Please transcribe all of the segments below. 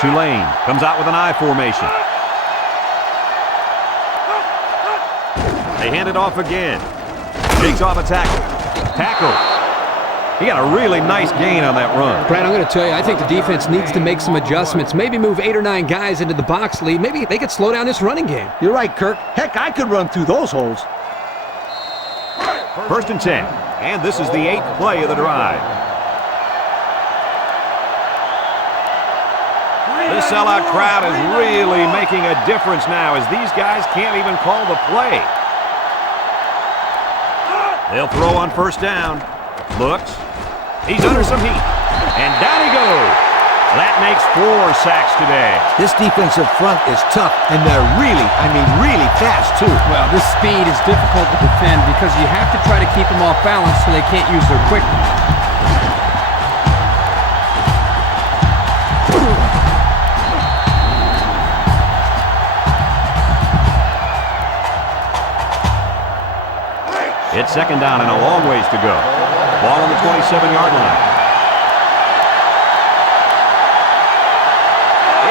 Tulane comes out with an I formation. They hand it off again. Shakes off a tackle. Tackle. He got a really nice gain on that run. Brad, I'm going to tell you, I think the defense needs to make some adjustments. Maybe move 8 or 9 guys into the box lead. Maybe they could slow down this running game. You're right, Kirk. Heck, I could run through those holes. 1st and 10. And this is the 8th play of the drive. This sellout crowd is really making a difference now as these guys can't even call the play. They'll throw on 1st down. Looks. He's under some heat. And down he goes. That makes 4 sacks today. This defensive front is tough, and they're really fast, too. Well, this speed is difficult to defend because you have to try to keep them off balance so they can't use their quickness. It's 2nd down and a long ways to go. Ball on the 27-yard line.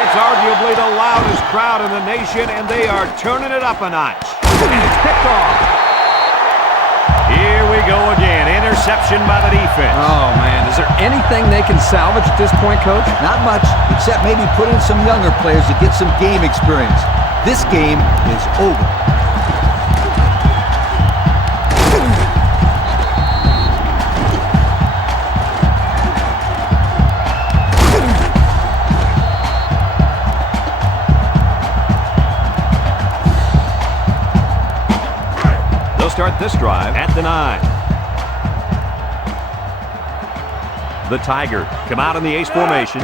It's arguably the loudest crowd in the nation, and they are turning it up a notch. And it's picked off. Here we go again. Interception by the defense. Oh, man. Is there anything they can salvage at this point, Coach? Not much, except maybe put in some younger players to get some game experience. This game is over. Start this drive at the 9. The Tiger come out in the ace formation.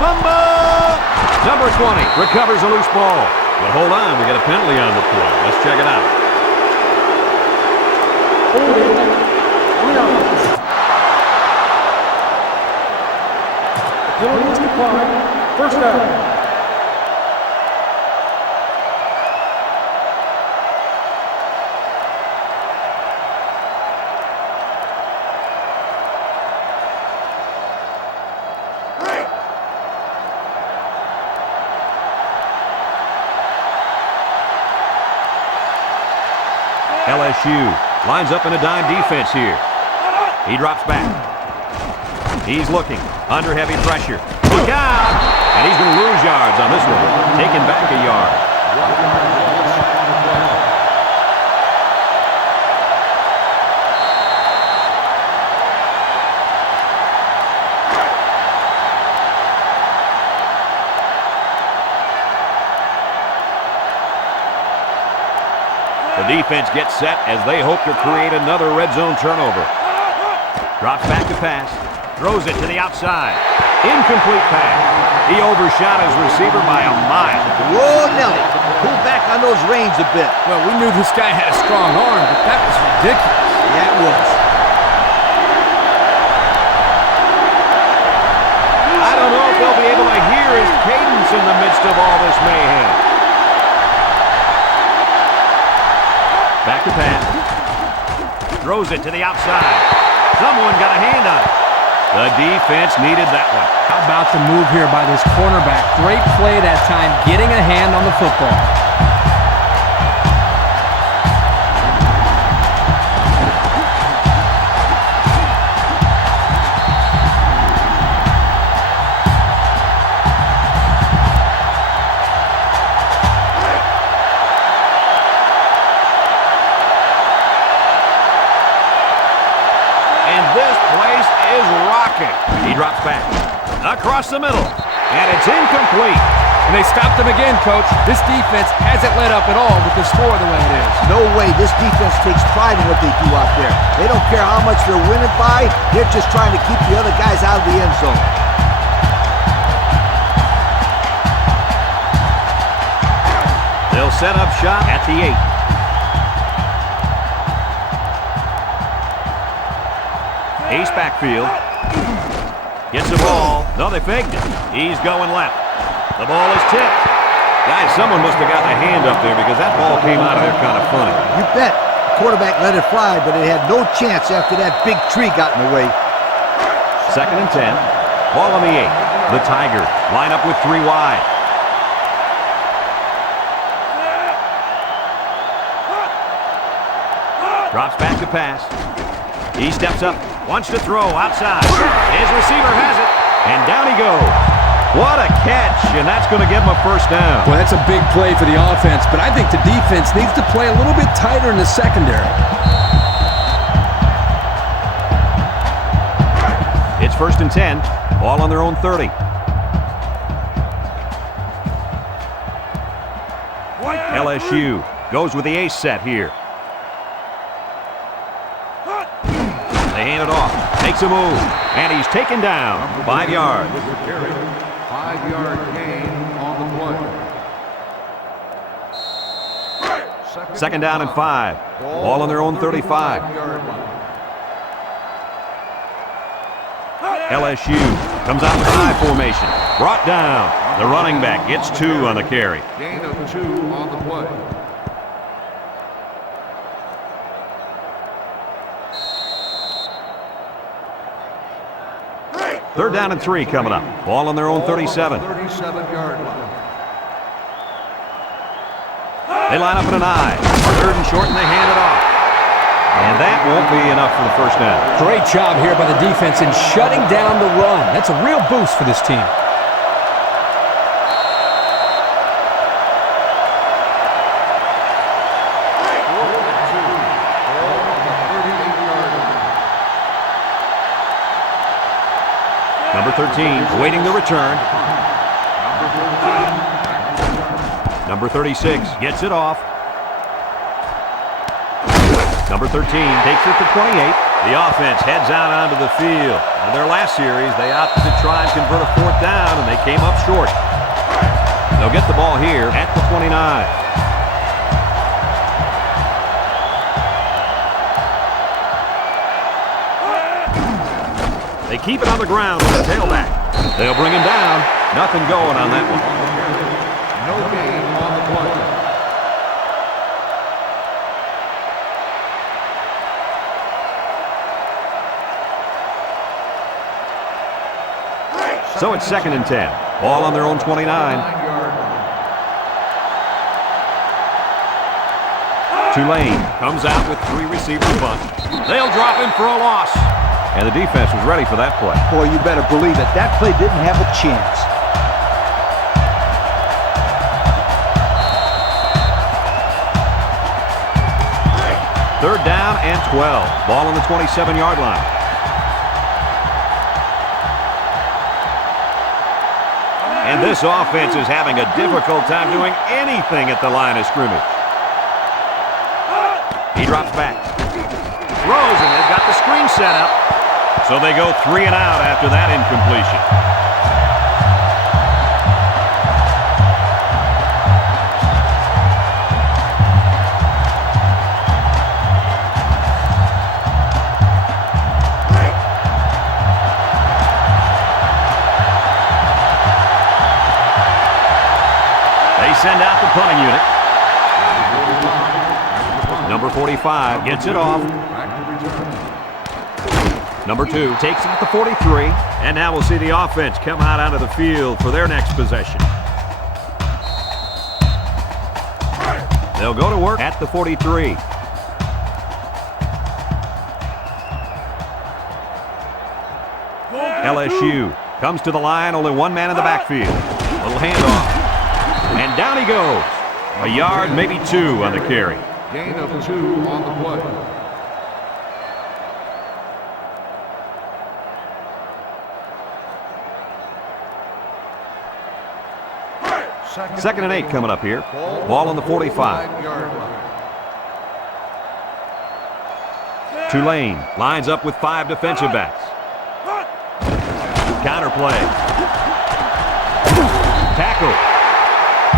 Fumble! Number 20 recovers a loose ball. But hold on, we got a penalty on the play. Let's check it out. Penalty is applied. 1st down. LSU lines up in a dime defense here. He drops back. He's looking under heavy pressure. Look out! And he's going to lose yards on this one. Taken back a yard. The defense gets set as they hope to create another red zone turnover. Drops back to pass. Throws it to the outside. Incomplete pass. He overshot his receiver by a mile. Whoa, Nelly. Pull back on those reins a bit. Well, we knew this guy had a strong arm, but that was ridiculous. Yeah, it was. I don't know if they'll be able to hear his cadence in the midst of all this mayhem. Back to pass. Throws it to the outside. Someone got a hand on it. The defense needed that one. How about the move here by this cornerback? Great play that time, getting a hand on the football. He drops back. Across the middle. And it's incomplete. And they stopped him again, Coach. This defense hasn't let up at all with the score the way it is. No way. This defense takes pride in what they do out there. They don't care how much they're winning by. They're just trying to keep the other guys out of the end zone. They'll set up shop at the 8. Ace backfield. Gets the ball. No, they faked it. He's going left. The ball is tipped. Guys, someone must have gotten a hand up there because that ball came out of there kind of funny. You bet. The quarterback let it fly, but it had no chance after that big tree got in the way. 2nd and 10. Ball on the 8. The Tigers line up with 3 wide. Drops back to pass. He steps up, wants to throw outside. His receiver has it, and down he goes. What a catch, and that's going to give him a first down. Well, that's a big play for the offense, but I think the defense needs to play a little bit tighter in the secondary. It's 1st and 10, ball on their own 30. LSU goes with the ace set here. They hand it off, makes a move, and he's taken down. 5 yards. 5-yard gain on the play. 2nd down and 5. Ball on their own 35. LSU comes out with high formation. Brought down. The running back gets 2 on the carry. Gain of 2 on the play. Third down and 3 coming up. Ball on their own 37. 37-yard line. They line up in an I. 3rd and short, and they hand it off. And that won't be enough for the first down. Great job here by the defense in shutting down the run. That's a real boost for this team. Number 13, awaiting the return. Number 36 gets it off. Number 13 takes it to 28. The offense heads out onto the field. In their last series, they opted to try and convert a 4th down, and they came up short. They'll get the ball here at the 29. They keep it on the ground with the tailback. They'll bring him down. Nothing going on that one. No gain on the play. So it's 2nd and 10. Ball on their own 29. 9-yard line. Tulane comes out with 3 receivers bunch. They'll drop him for a loss. And the defense was ready for that play. Boy, you better believe it. That play didn't have a chance. Third down and 12. Ball on the 27-yard line. And this offense is having a difficult time doing anything at the line of scrimmage. He drops back. Throws, and they've got the screen set up. So they go 3 and out after that incompletion. They send out the punting unit. Number 45 gets it off. Number 2 takes it at the 43. And now we'll see the offense come out onto the field for their next possession. They'll go to work at the 43. LSU comes to the line, only 1 man in the backfield. Little handoff. And down he goes. A yard, maybe 2 on the carry. Gain of 2 on the play. 2nd and 8 coming up here. Ball on the 45. Tulane lines up with 5 defensive backs. Counter play. Tackle.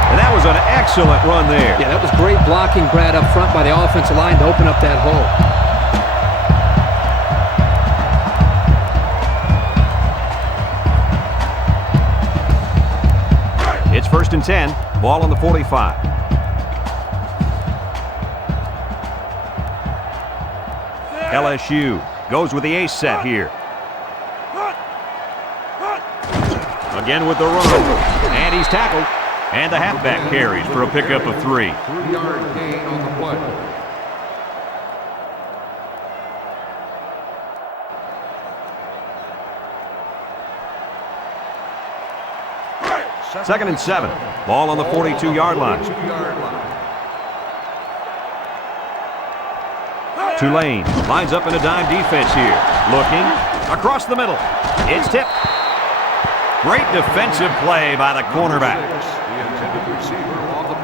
And that was an excellent run there. Yeah, that was great blocking, Brad, up front by the offensive line to open up that hole. It's 1st and 10. Ball on the 45. LSU goes with the ace set here. Again with the run. And he's tackled. And the halfback carries for a pickup of 3. 3-yard gain on the play. Second and 7. Ball on the 42-yard line. 2-yard line. Tulane lines up in a dime defense here. Looking across the middle. It's tipped. Great defensive play by the cornerback. The intended receiver on the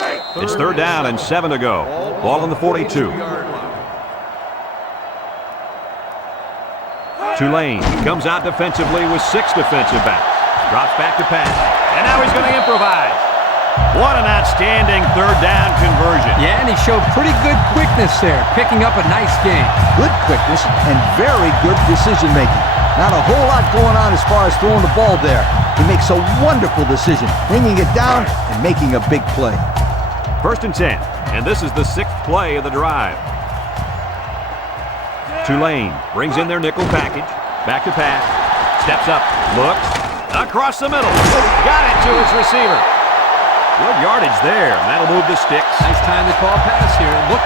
play. It's 3rd down and 7 to go. Ball on the 42. 2-yard line. Tulane comes out defensively with 6 defensive backs. Drops back to pass. And now he's going to improvise. What an outstanding 3rd down conversion. Yeah, and he showed pretty good quickness there, picking up a nice gain. Good quickness and very good decision making. Not a whole lot going on as far as throwing the ball there. He makes a wonderful decision, bringing it down and making a big play. 1st and 10, and this is the 6th play of the drive. Tulane brings in their nickel package. Back to pass. Steps up. Looks. Across the middle. Got it to his receiver. Good yardage there, and that'll move the sticks. Nice time to call a pass here. Look.